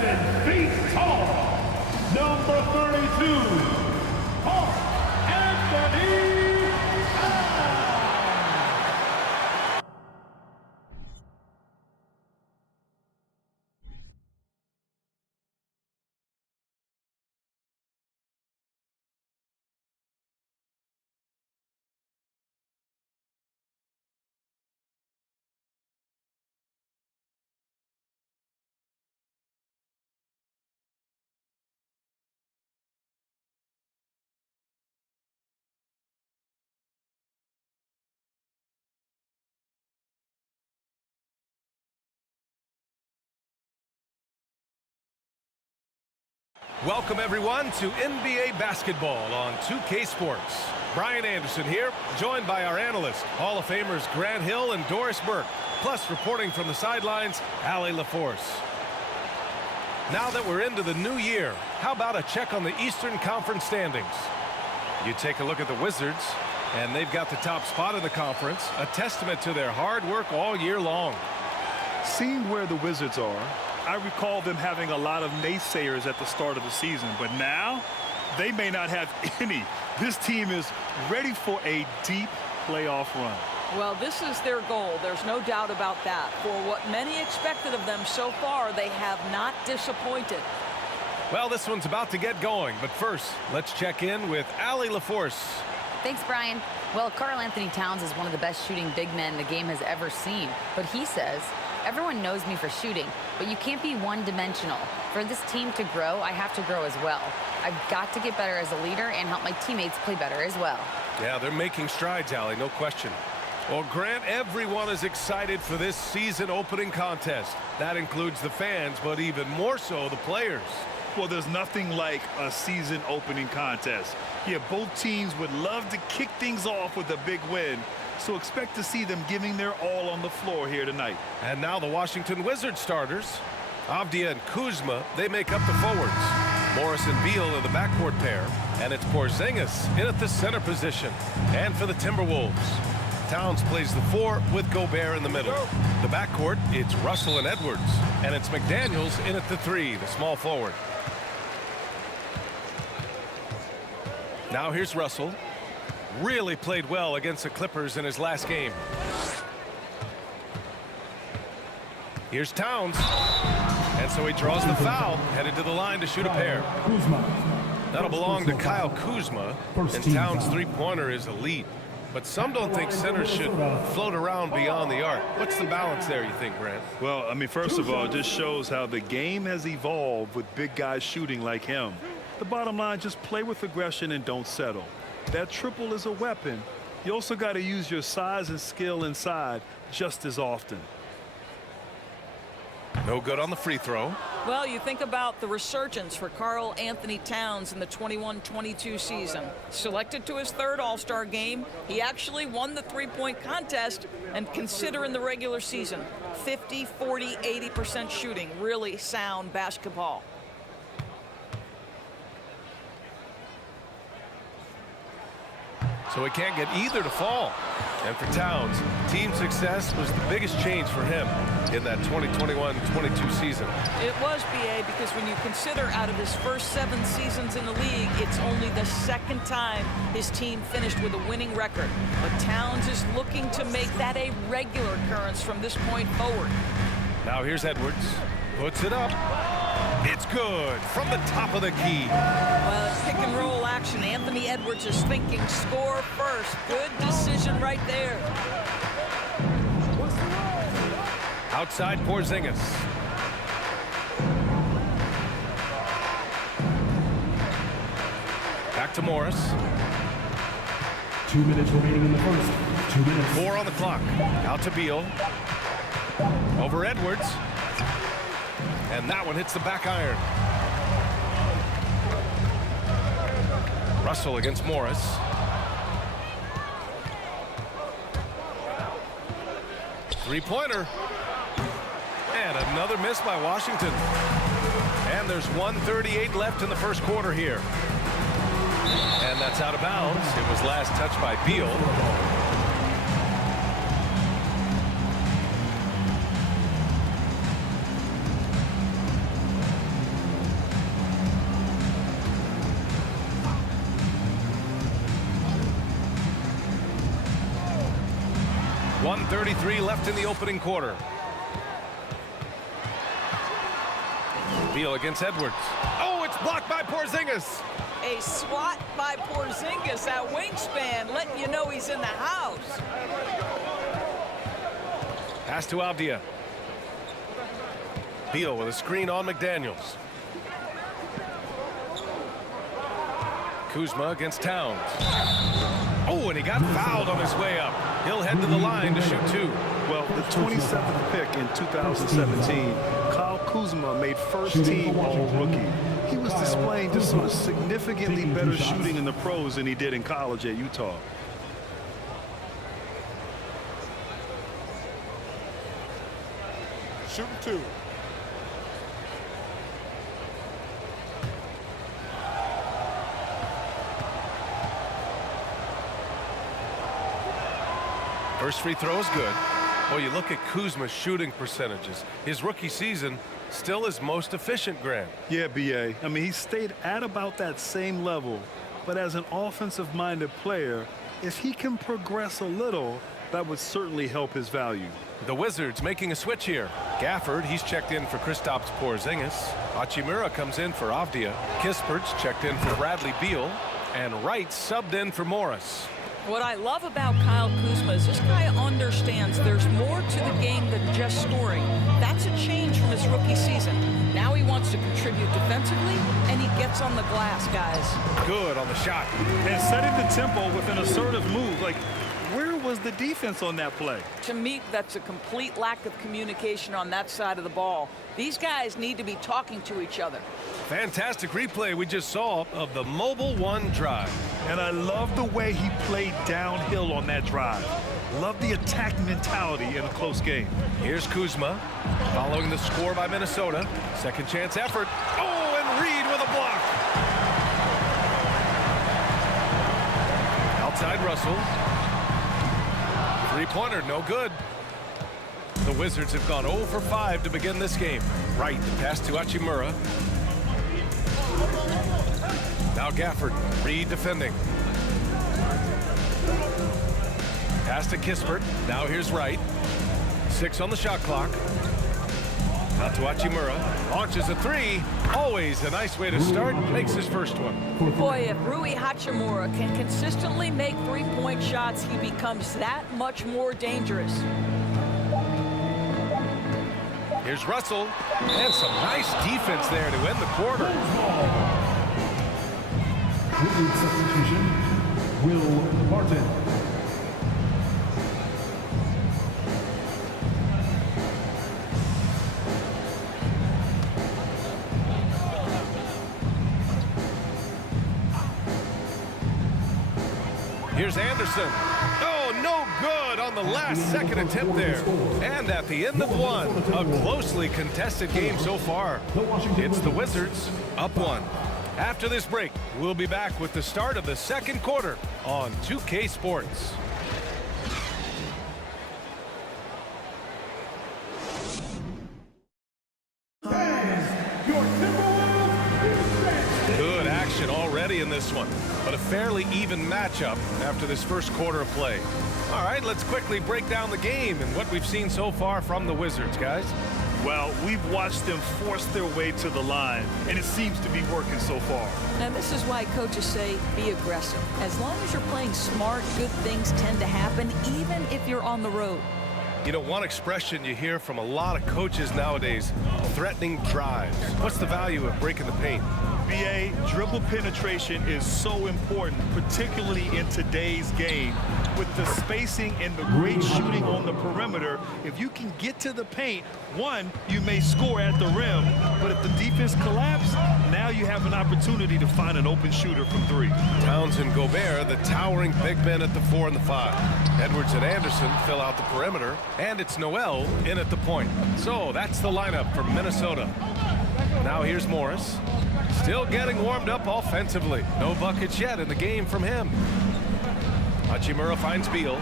7 feet tall, number 32, Anthony. Welcome, everyone, to NBA basketball on 2K Sports. Brian Anderson here, joined by our analysts, Hall of Famers Grant Hill and Doris Burke, plus reporting from the sidelines, Allie LaForce. Now that we're into the new year, how about a check on the Eastern Conference standings? You take a look at the Wizards, and they've got the top spot in the conference, a testament to their hard work all year long. Seeing where the Wizards are, I recall them having a lot of naysayers at the start of the season, but now they may not have any. This team is ready for a deep playoff run. Well, this is their goal. There's no doubt about that. For what many expected of them so far, they have not disappointed. Well, this one's about to get going, but first, let's check in with Allie LaForce. Thanks, Brian. Well, Karl Anthony Towns is one of the best shooting big men the game has ever seen, but he says, everyone knows me for shooting, but you can't be one-dimensional. For this team to grow, I have to grow as well. I've got to get better as a leader and help my teammates play better as well. Yeah, they're making strides, Allie, no question. Well, Grant, everyone is excited for this season opening contest. That includes the fans, but even more so the players. Well, there's nothing like a season opening contest. Yeah, both teams would love to kick things off with a big win. So expect to see them giving their all on the floor here tonight. And now the Washington Wizards starters. Avdia and Kuzma, they make up the forwards. Morris and Beal are the backcourt pair. And it's Porzingis in at the center position. And for the Timberwolves, Towns plays the 4 with Gobert in the middle. The backcourt, it's Russell and Edwards. And it's McDaniels in at the 3, the small forward. Now here's Russell. Really played well against the Clippers in his last game. Here's Towns. And so he draws the foul, headed to the line to shoot a pair. That'll belong to Kyle Kuzma, and Towns' three-pointer is elite. But some don't think centers should float around beyond the arc. What's the balance there, you think, Grant? Well, I mean, first of all, it just shows how the game has evolved with big guys shooting like him. The bottom line, just play with aggression and don't settle. That triple is a weapon. You also got to use your size and skill inside just as often. No good on the free throw. Well, you think about the resurgence for Karl Anthony Towns in the 21-22 season. Selected to his 3rd All-Star game, he actually won the three-point contest, and consider in the regular season, 50, 40, 80% shooting. Really sound basketball. So he can't get either to fall. And for Towns, team success was the biggest change for him in that 2021-22 season. It was, BA, because when you consider out of his first 7 seasons in the league, it's only the 2nd time his team finished with a winning record. But Towns is looking to make that a regular occurrence from this point forward. Now here's Edwards. Puts it up. It's good from the top of the key. Well, it's pick and roll action. Anthony Edwards is thinking score first. Good decision right there. Outside Porzingis. Back to Morris. 2 minutes remaining in the first. 2 minutes. 4 on the clock. Out to Beal. Over Edwards. And that one hits the back iron. Russell against Morris. Three-pointer. And another miss by Washington. And there's 1:38 left in the first quarter here. And that's out of bounds. It was last touched by Beal. 1:33 left in the opening quarter. Beal against Edwards. Oh, it's blocked by Porzingis. A swat by Porzingis. That wingspan letting you know he's in the house. Pass to Avdia. Beal with a screen on McDaniels. Kuzma against Towns. Oh, and he got fouled on his way up. He'll head to the line to shoot two. Well, the 27th pick in 2017, Kyle Kuzma made first team All-Rookie. He was displaying just some significantly better shooting in the pros than he did in college at Utah. Shooting two. First free throw is good. Well, you look at Kuzma's shooting percentages. His rookie season still his most efficient, Grant. Yeah, B.A. I mean, he stayed at about that same level. But as an offensive-minded player, if he can progress a little, that would certainly help his value. The Wizards making a switch here. Gafford, he's checked in for Kristaps Porzingis. Hachimura comes in for Avdia. Kispert's checked in for Bradley Beal. And Wright subbed in for Morris. What I love about Kyle Kuzma is this guy understands there's more to the game than just scoring. That's a change from his rookie season. Now he wants to contribute defensively, and he gets on the glass, guys. Good on the shot. And setting the tempo with an assertive move. Like, where was the defense on that play? To me, that's a complete lack of communication on that side of the ball. These guys need to be talking to each other. Fantastic replay we just saw of the Mobile One drive. And I love the way he played downhill on that drive. Love the attack mentality in a close game. Here's Kuzma following the score by Minnesota. Second chance effort. Oh, and Reed with a block. Outside Russell. Three-pointer, no good. The Wizards have gone 0 for 5 to begin this game. Right, pass to Hachimura. Now Gafford, Reed defending. Pass to Kispert. Now here's Wright. 6 on the shot clock. Now to Hachimura. Launches a three. Always a nice way to start. Makes his first one. Boy, if Rui Hachimura can consistently make three-point shots, he becomes that much more dangerous. Here's Russell, and some nice defense there to end the quarter. Wizards substitution, Will Barton. Here's Anderson. Oh, no good on the last second attempt there. And at the end of one, a closely contested game so far. It's the Wizards up 1. After this break, we'll be back with the start of the second quarter on 2K Sports. Good action already in this one, but a fairly even matchup after this first quarter of play. All right, let's quickly break down the game and what we've seen so far from the Wizards, guys. Well, we've watched them force their way to the line, and it seems to be working so far. And this is why coaches say be aggressive. As long as you're playing smart, good things tend to happen, even if you're on the road. You know, one expression you hear from a lot of coaches nowadays, threatening drives. What's the value of breaking the paint? BA, dribble penetration is so important, particularly in today's game. With the spacing and the great shooting on the perimeter, if you can get to the paint, one, you may score at the rim, but if the defense collapses, now you have an opportunity to find an open shooter from three. Towns and Gobert, the towering big men at the 4 and the 5. Edwards and Anderson fill out the perimeter, and it's Noel in at the point. So that's the lineup for Minnesota. Now here's Morris. Still getting warmed up offensively. No buckets yet in the game from him. Hachimura finds Beal.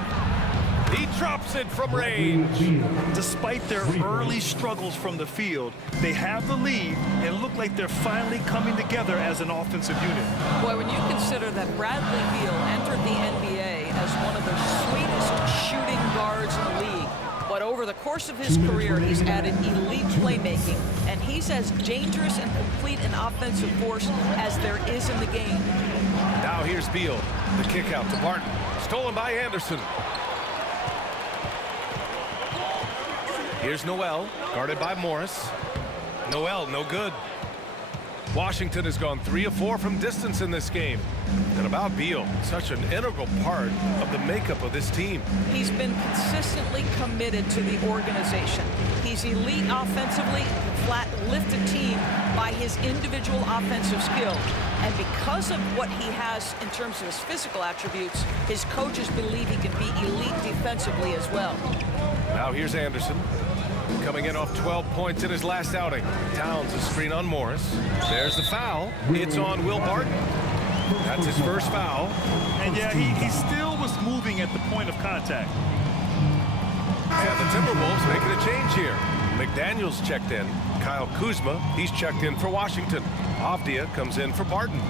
He drops it from range. Despite their early struggles from the field, they have the lead, and look look like they're finally coming together as an offensive unit. Boy, when you consider that Bradley Beal entered the NBA as one of the sweetest shooting guards in the league, but over the course of his career, he's added elite playmaking, and he's as dangerous and complete an offensive force as there is in the game. Now here's Beal. The kick out to Barton. Stolen by Anderson. Here's Noel, guarded by Morris. Noel, no good. Washington has gone 3 of 4 from distance in this game. And about Beal, such an integral part of the makeup of this team. He's been consistently committed to the organization. He's elite offensively, flat lift a team by his individual offensive skill. And because of what he has in terms of his physical attributes, his coaches believe he can be elite defensively as well. Now here's Anderson. Coming in off 12 points in his last outing. Towns a screen on Morris. There's the foul. It's on Will Barton. That's his first foul. And yeah, he still was moving at the point of contact. And the Timberwolves making a change here. McDaniels checked in. Kyle Kuzma, he's checked in for Washington. Avdia comes in for Barton.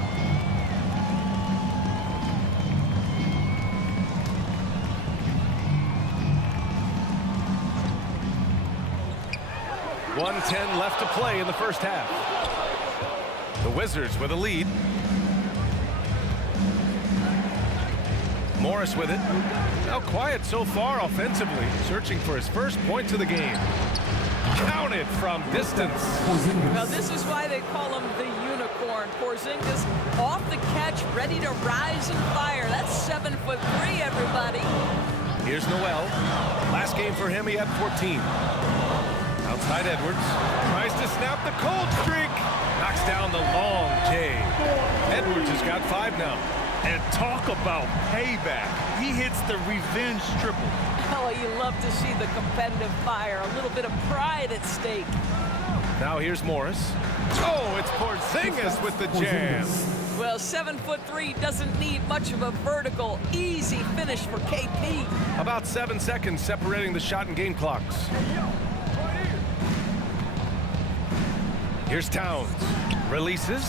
.110 left to play in the first half. The Wizards with a lead. Morris with it. Now quiet so far offensively, searching for his first points of the game. Counted from distance. Now this is why they call him the unicorn. Porzingis off the catch, ready to rise and fire. That's 7'3", everybody. Here's Noel. Last game for him, he had 14. Outside Edwards. Tries to snap the cold streak. Knocks down the long J. Edwards has got 5 now. And talk about payback. He hits the revenge triple. Oh, you love to see the competitive fire. A little bit of pride at stake. Now here's Morris. Oh, it's Porzingis with the jam. Well, 7'3" doesn't need much of a vertical, easy finish for KP. About 7 seconds separating the shot and game clocks. Here's Towns. Releases.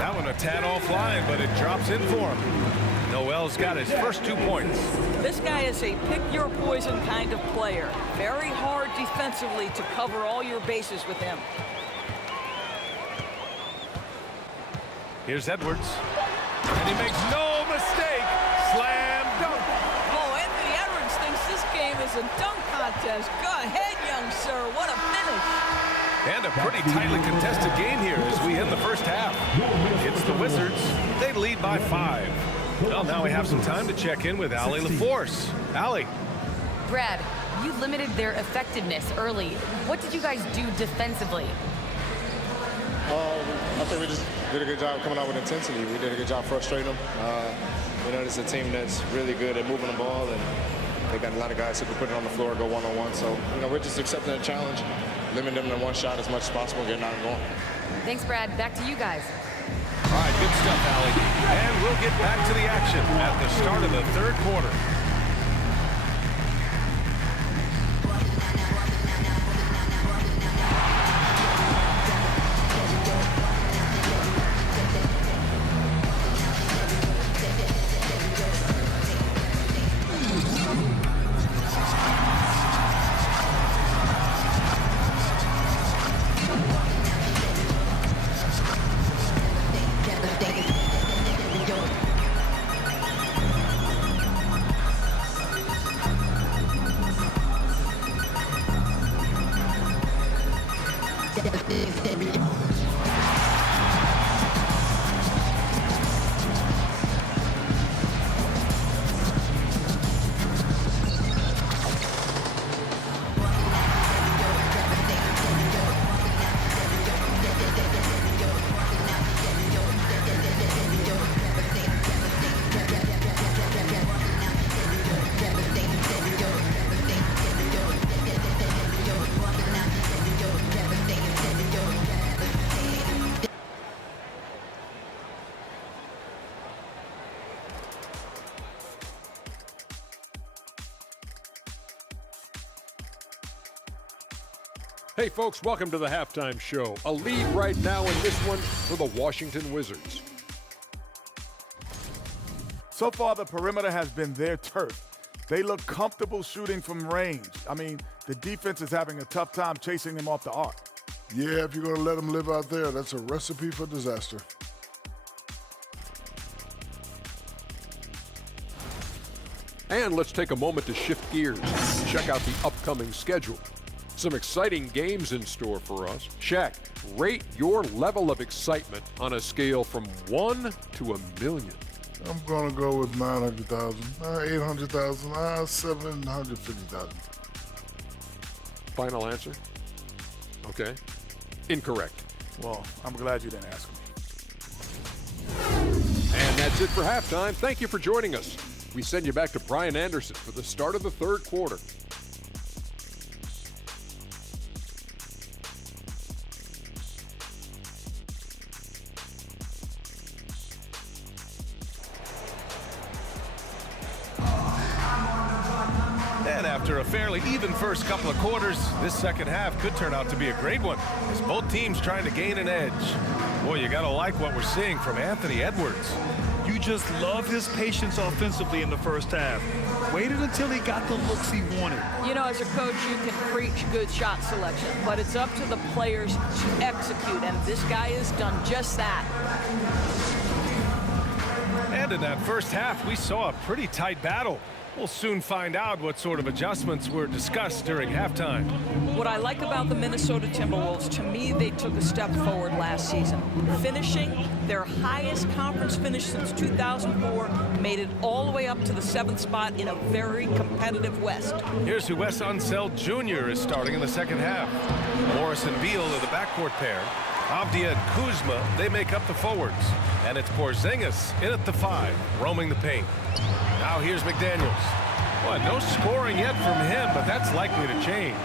That one a tad offline, but it drops in for him. Noel's got his first 2 points. This guy is a pick-your-poison kind of player. Very hard defensively to cover all your bases with him. Here's Edwards. And he makes no mistake. Slam dunk. Oh, Anthony Edwards thinks this game is a dunk contest. Go ahead, young sir. What a finish. And a pretty tightly contested game here as we end the first half. It's the Wizards. They lead by 5. Well, now we have some time to check in with Allie LaForce. Allie. Brad, you limited their effectiveness early. What did you guys do defensively? I think we just did a good job coming out with intensity. We did a good job frustrating them. You know, it's a team that's really good at moving the ball, and they got a lot of guys who can put it on the floor, go one-on-one. So, you know, we're just accepting the challenge, limiting them to one shot as much as possible, getting out and going. Thanks, Brad. Back to you guys. All right, good stuff, Allie. And we'll get back to the action at the start of the third quarter. Hey folks, welcome to the halftime show. A lead right now in this one for the Washington Wizards. So far, the perimeter has been their turf. They look comfortable shooting from range. I mean, the defense is having a tough time chasing them off the arc. Yeah, if you're going to let them live out there, that's a recipe for disaster. And let's take a moment to shift gears. Check out the upcoming schedule. Some exciting games in store for us. Shaq, rate your level of excitement on a scale from 1 to 1,000,000. I'm going to go with 900,000, 800,000, 750,000. Final answer? Okay. Incorrect. Well, I'm glad you didn't ask me. And that's it for halftime. Thank you for joining us. We send you back to Brian Anderson for the start of the third quarter. And after a fairly even first couple of quarters, this second half could turn out to be a great one, as both teams trying to gain an edge. Boy, you gotta like what we're seeing from Anthony Edwards. You just love his patience offensively in the first half. Waited until he got the looks he wanted. You know, as a coach, you can preach good shot selection, but it's up to the players to execute, and this guy has done just that. And in that first half, we saw a pretty tight battle. We'll soon find out what sort of adjustments were discussed during halftime. What I like about the Minnesota Timberwolves, to me, they took a step forward last season. Finishing their highest conference finish since 2004, made it all the way up to the 7th spot in a very competitive West. Here's who Wes Unseld Jr. is starting in the second half. Morris and Beal are the backcourt pair. Avdia and Kuzma, they make up the forwards. And it's Porzingis in at the 5, roaming the paint. Now here's McDaniels. Well, no scoring yet from him, but that's likely to change.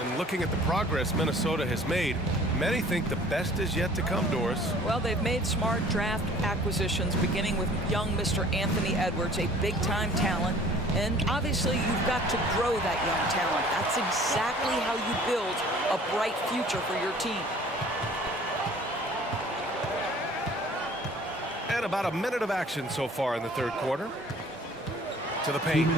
And looking at the progress Minnesota has made, many think the best is yet to come, Doris. Well, they've made smart draft acquisitions, beginning with young Mr. Anthony Edwards, a big-time talent. And obviously, you've got to grow that young talent. That's exactly how you build a bright future for your team. And about a minute of action so far in the third quarter. To the paint.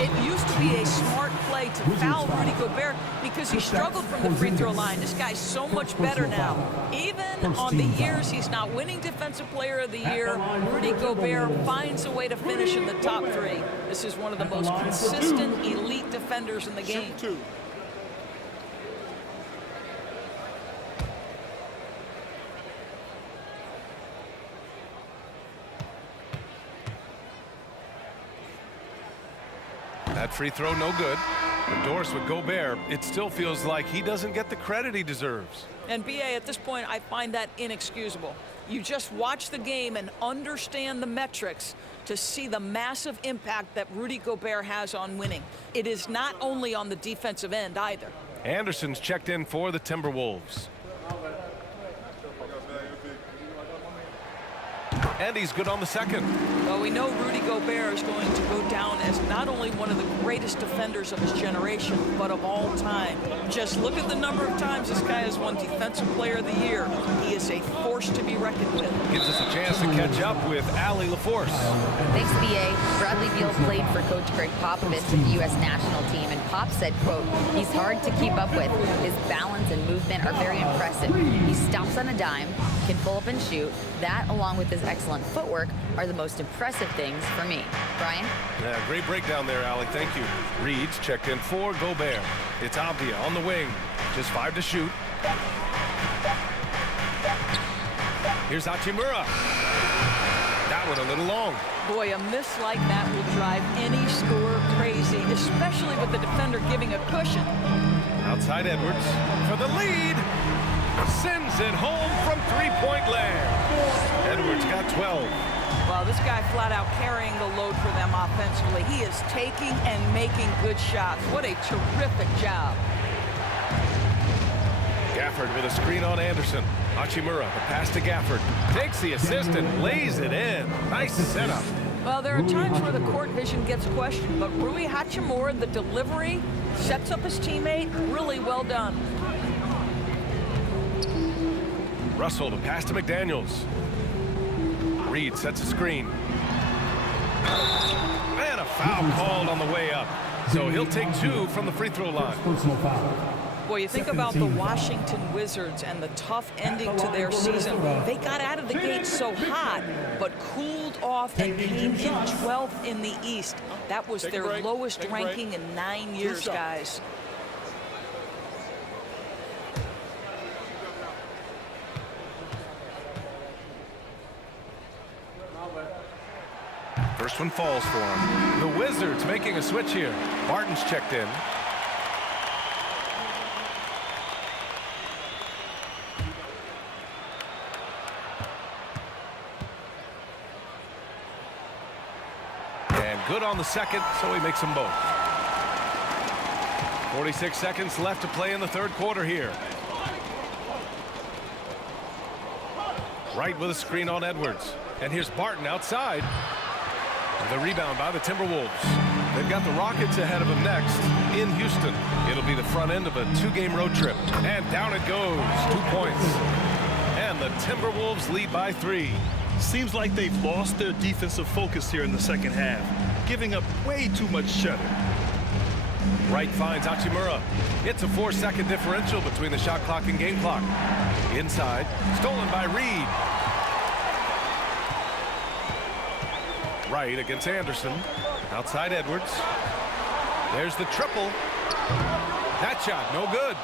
It used to be a smart play to foul Rudy Gobert because he struggled from the free throw line. This guy's so much better now. Even on the years he's not winning Defensive Player of the Year, Rudy Gobert finds a way to finish in the top 3. This is one of the most consistent elite defenders in the game. That free throw no good. And Doris with Gobert, it still feels like he doesn't get the credit he deserves. And BA, at this point, I find that inexcusable. You just watch the game and understand the metrics to see the massive impact that Rudy Gobert has on winning. It is not only on the defensive end either. Anderson's checked in for the Timberwolves. And he's good on the second. Well, we know Rudy Gobert is going to go down as not only one of the greatest defenders of his generation, but of all time. Just look at the number of times this guy has won Defensive Player of the Year. He is a force to be reckoned with. Gives us a chance to catch up with Allie LaForce. Thanks, BA. Bradley Beal played for Coach Greg Popovich with the U.S. national team, and Pop said, quote, "He's hard to keep up with. His balance and movement are very impressive. He stops on a dime, can pull up and shoot. That, along with his excellent footwork, are the most impressive things for me." Brian? Yeah, great breakdown there, Allie. Thank you. Reed's checked in for Gobert. It's Avdia on the wing. Just 5 to shoot. Here's Hachimura. That one a little long. Boy, a miss like that will drive any scorer crazy, especially with the defender giving a cushion. Outside Edwards for the lead. Sends it home from three-point land. Edwards got 12. Well, this guy flat out carrying the load for them offensively. He is taking and making good shots. What a terrific job. Gafford with a screen on Anderson. Hachimura, the pass to Gafford. Takes the assist and lays it in. Nice setup. Well, there are times where the court vision gets questioned, but Rui Hachimura, the delivery, sets up his teammate. Really well done. Russell to pass to McDaniels. Reed sets a screen. And a foul called on the way up. So he'll take 2 from the free throw line. Personal foul. Boy, you think about the Washington Wizards and the tough ending to their season. They got out of the gate so hot, but cooled off and came in 12th in the East. That was their lowest ranking in 9 years, guys. First one falls for him. The Wizards making a switch here. Barton's checked in. And good on the second, so he makes them both. 46 seconds left to play in the third quarter here. Wright with a screen on Edwards. And here's Barton outside. The rebound by the Timberwolves. They've got the Rockets ahead of them next in Houston. It'll be the front end of a 2-game road trip. And down it goes. 2 points. And the Timberwolves lead by 3. Seems like they've lost their defensive focus here in the second half, giving up way too much cheddar. Wright finds Hachimura. It's a 4-second differential between the shot clock and game clock. Inside, stolen by Reed. Wright against Anderson. Outside Edwards. There's the triple. That shot, no good.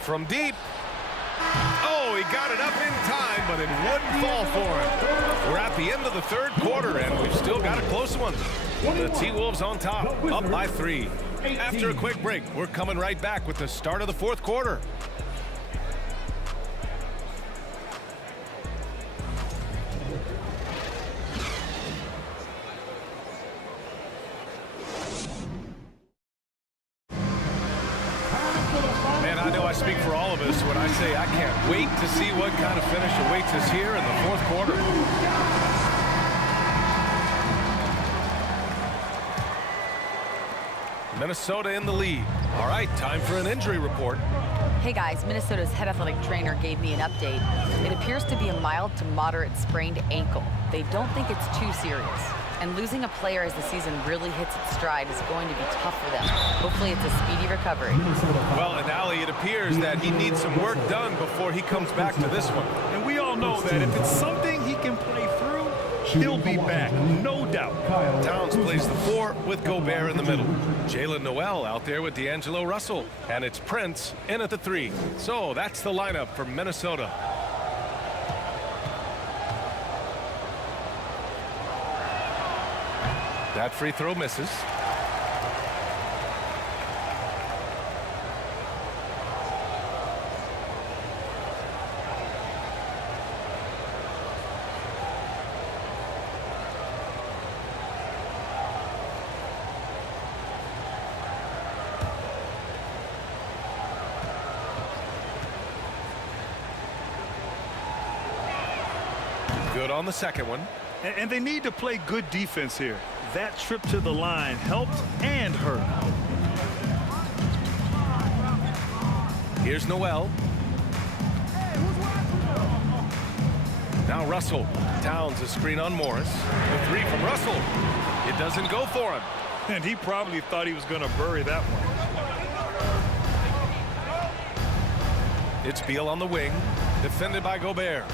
From deep. Oh, he got it up in time, but it wouldn't fall for him. We're at the end of the third quarter, and we've still got a close one. The T-Wolves on top, up by 3. After a quick break, we're coming right back with the start of the fourth quarter. Man, I know I speak for all of us when I say I can't wait to see what kind of finish awaits us here in the fourth quarter. Minnesota in the lead. All right, time for an injury report. Hey guys, Minnesota's head athletic trainer gave me an update. It appears to be a mild to moderate sprained ankle. They don't think it's too serious. And losing a player as the season really hits its stride is going to be tough for them. Hopefully it's a speedy recovery. Well, and Allie, it appears that he needs some work done before he comes back to this one. And we all know that if it's something he can play through, he'll be back, no doubt. Towns plays the 4 with Gobert in the middle. Jalen Noel out there with D'Angelo Russell. And it's Prince in at the 3. So that's the lineup for Minnesota. That free throw misses. Good on the second one. And they need to play good defense here. That trip to the line helped and hurt. Here's Noel. Now Russell. Towns a screen on Morris. The 3 from Russell. It doesn't go for him. And he probably thought he was going to bury that one. It's Beal on the wing. Defended by Gobert.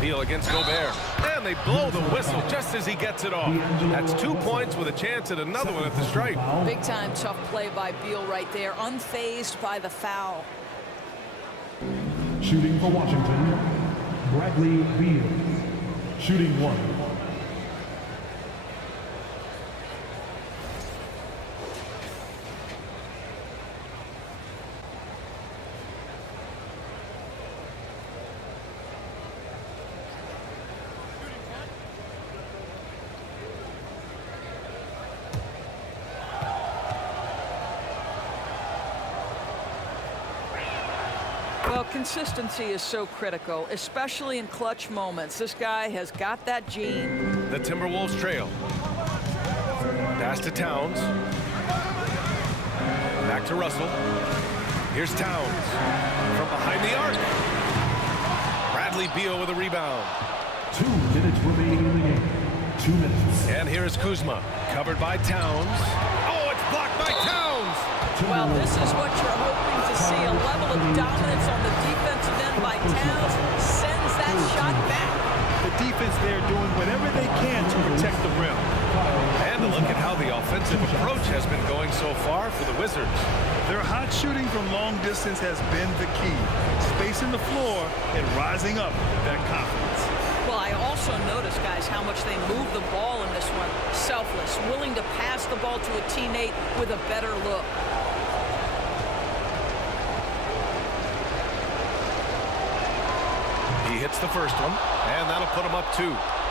Beal against Gobert. And they blow the whistle just as he gets it off. That's 2 points with a chance at another one at the stripe. Big time tough play by Beal right there, unfazed by the foul. Shooting for Washington, Bradley Beal. Shooting 1. Well, Well, consistency is so critical, especially in clutch moments. This guy has got that gene. The Timberwolves trail. Pass to Towns. Back to Russell. Here's Towns from behind the arc. Bradley Beal with a rebound. 2 minutes remaining in the game. 2 minutes. And here is Kuzma, covered by Towns. Oh, it's blocked by Towns! Well, this is what you're hoping to see. A level of dominance on the defensive end by Towns sends that shot back. The defense there doing whatever they can to protect the rim. And a look at how the offensive approach has been going so far for the Wizards. Their hot shooting from long distance has been the key. Spacing the floor and rising up with that confidence. Well, I also noticed, guys, how much they move the ball in this one. Selfless, willing to pass the ball to a teammate with a better look. He hits the first one, and that'll put him up 2.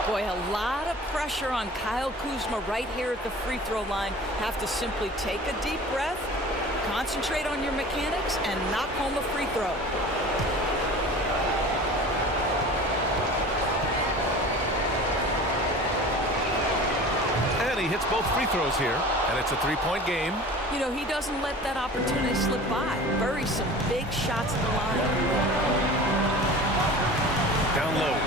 Boy, a lot of pressure on Kyle Kuzma right here at the free throw line. Have to simply take a deep breath, concentrate on your mechanics, and knock home a free throw. And he hits both free throws here, and it's a 3-point game. You know, he doesn't let that opportunity slip by. Buries some big shots at the line. Down low.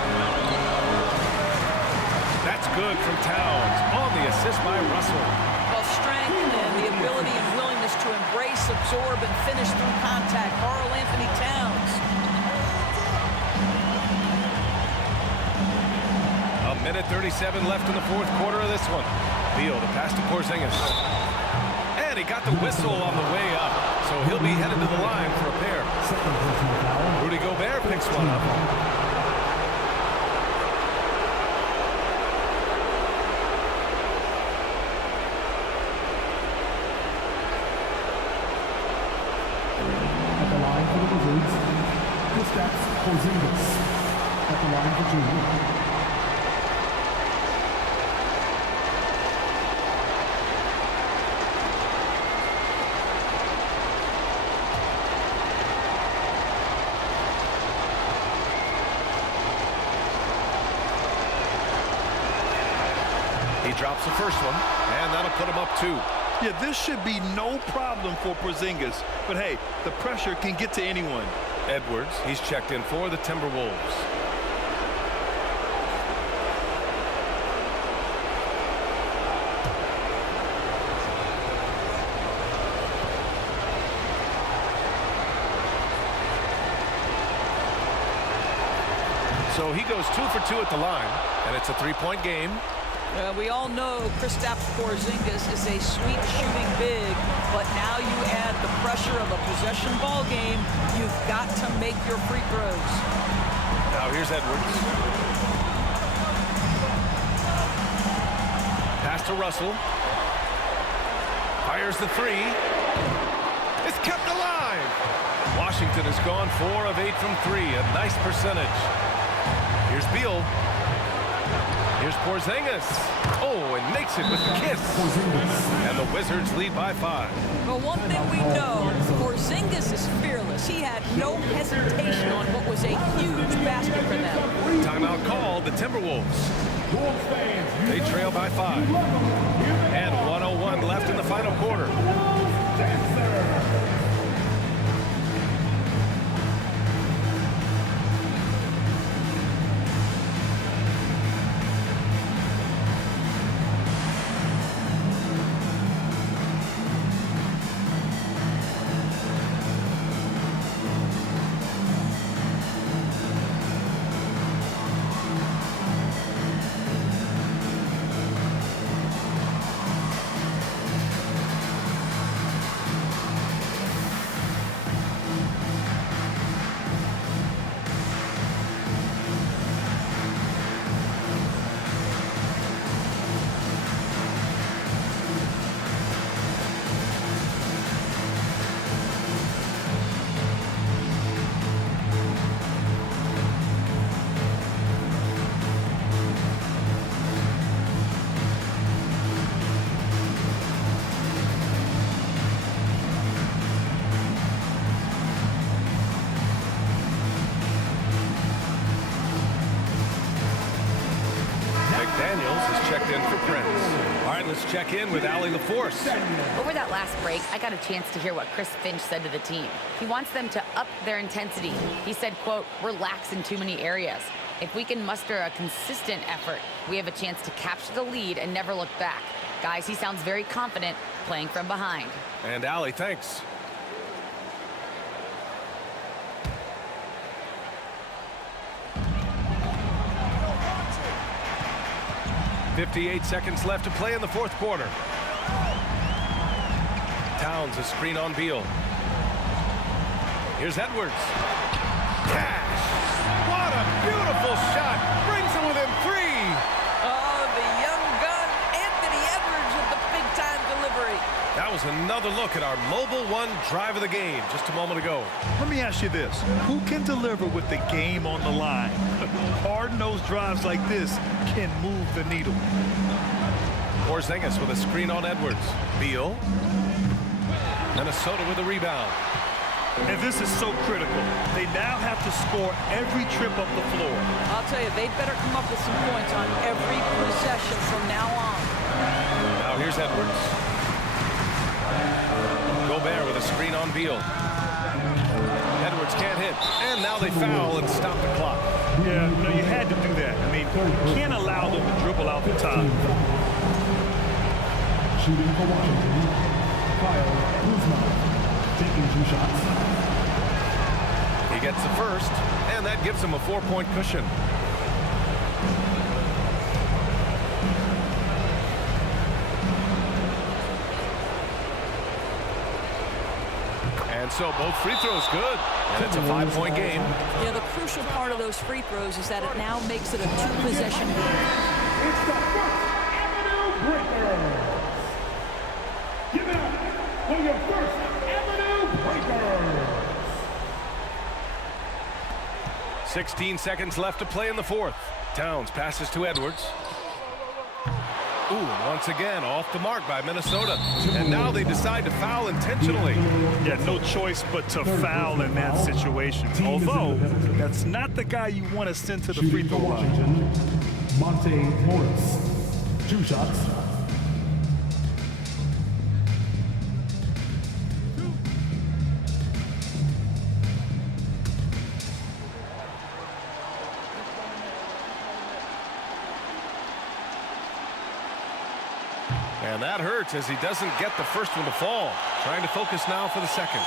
That's good from Towns on the assist by Russell. Well, strength and the ability and willingness to embrace, absorb, and finish through contact. Karl Anthony Towns. A minute 37 left in the fourth quarter of this one. Beal to pass to Porzingis. And he got the whistle on the way up, so he'll be headed to the line for a pair. Rudy Gobert picks one up. At the line for the Wizards, Kristaps Porzingis. At the line for Junior. He drops the first one, and that'll put him up 2. Yeah, this should be no problem for Porzingis. But hey, the pressure can get to anyone. Edwards, he's checked in for the Timberwolves. So he goes 2 for 2 at the line, and it's a 3-point game. We all know Kristaps Porzingis is a sweet shooting big, but now you add the pressure of a possession ball game. You've got to make your free throws. Now here's Edwards. Pass to Russell. Fires the 3. It's kept alive. Washington has gone 4 of 8 from 3. A nice percentage. Here's Beal. Here's Porzingis. Oh, and makes it with the kiss. And the Wizards lead by 5. Well, one thing we know, Porzingis is fearless. He had no hesitation on what was a huge basket for them. Timeout called, the Timberwolves. They trail by 5. And 1:01 left in the final quarter. in for Prince. All right, let's check in with Allie LaForce. Over that last break, I got a chance to hear what Chris Finch said to the team. He wants them to up their intensity. He said, quote, "We're lax in too many areas. If we can muster a consistent effort, we have a chance to capture the lead and never look back." Guys, he sounds very confident playing from behind. And Allie, thanks. .58 seconds left to play in the fourth quarter. Towns a screen on Beal. Here's Edwards. Cash! What a beautiful shot! Brings him within 3. Oh, the young gun, Anthony Edwards with the big-time delivery. That was another look at our Mobile One drive of the game just a moment ago. Let me ask you this. Who can deliver with the game on the line? Hard-nosed drives like this can move the needle. Porzingis with a screen on Edwards. Beal. Minnesota with a rebound. And this is so critical. They now have to score every trip up the floor. I'll tell you, they'd better come up with some points on every possession from now on. Now here's Edwards. Gobert with a screen on Beal. Edwards can't hit. And now they foul and stop the clock. Yeah, you had to do that. I mean, you can't allow them to dribble out the top. Shooting for Washington, Kyle Kuzma, taking 2 shots. He gets the first, and that gives him a 4-point cushion. And so both free throws good, and it's a 5-point game. Yeah, the crucial part of those free throws is that it now makes it a 2-possession game. It's the First Avenue Breakers. Give it up for your First Avenue Breakers. 16 seconds left to play in the fourth. Towns passes to Edwards. Ooh, once again, off the mark by Minnesota. And now they decide to foul intentionally. Yeah, no choice but to foul in that situation. Although, that's not the guy you want to send to the free Shooting throw for line. Washington, Monte Morris, 2 shots. And that hurts as he doesn't get the first one to fall. Trying to focus now for the second.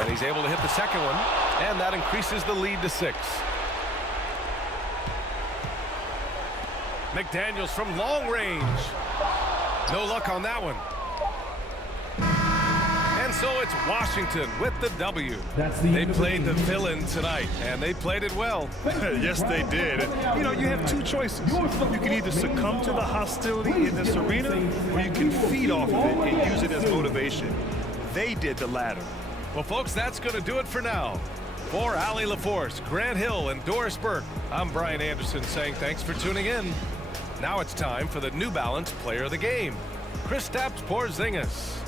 And he's able to hit the second one, and that increases the lead to 6. McDaniels from long range. No luck on that one. And so it's Washington with the W. They played the villain tonight, and they played it well. Yes, they did. And, you have 2 choices. You can either succumb to the hostility in this arena, or you can feed off of it and use it as motivation. They did the latter. Well, folks, that's going to do it for now. For Allie LaForce, Grant Hill, and Doris Burke, I'm Brian Anderson saying thanks for tuning in. Now it's time for the New Balance Player of the Game, Kristaps Porzingis.